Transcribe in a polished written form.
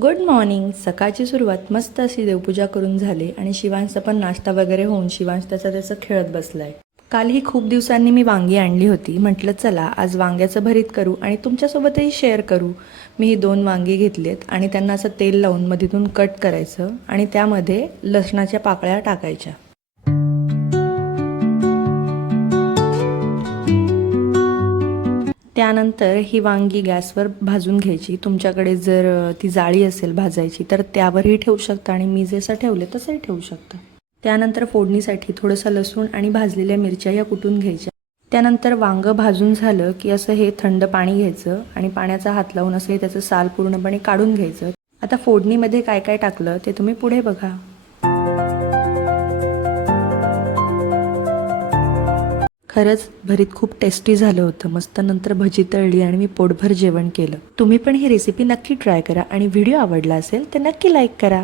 Good morning. सकाळची सुरुवात मस्त अशी देवपूजा करून झाली आणि शिवांशचा पण नाश्ता वगैरे होऊन शिवांश त्याचं खेळत बसलाय. कालही खूप दिवसांनी मी वांगी आणली होती. म्हटलं चला आज वांग्याचं भरीत करू आणि तुमच्यासोबतही शेअर करू. मी ही 2 वांगी घेतलीत आणि त्यांना असं तेल लावून मधून कट करायचं आणि त्यामध्ये लसणाच्या पाकळ्या टाकायच्या. त्यानंतर ही वांगी गॅसवर भाजून घ्यायची. तुमच्याकडे जर ती जाळी असेल भाजायची तर त्यावरही ठेवू शकता आणि मी जसं ठेवले तसंही ठेवू शकता. त्यानंतर फोडणीसाठी थोडंसं लसूण आणि भाजलेल्या मिरच्या या कुटून घ्यायच्या. त्यानंतर वांगं भाजून झालं की असं हे थंड पाणी घ्यायचं आणि पाण्याचा हात लावून असं हे त्याचं साल पूर्णपणे काढून घ्यायचं. आता फोडणीमध्ये काय काय टाकलं ते तुम्ही पुढे बघा. खरंच भरीत खूप टेस्टी झालं होतं. मस्त नंतर भजी तळली आणि मी पोटभर जेवण केलं. तुम्ही पण ही रेसिपी नक्की ट्राय करा आणि व्हिडिओ आवडला असेल तर नक्की लाईक करा.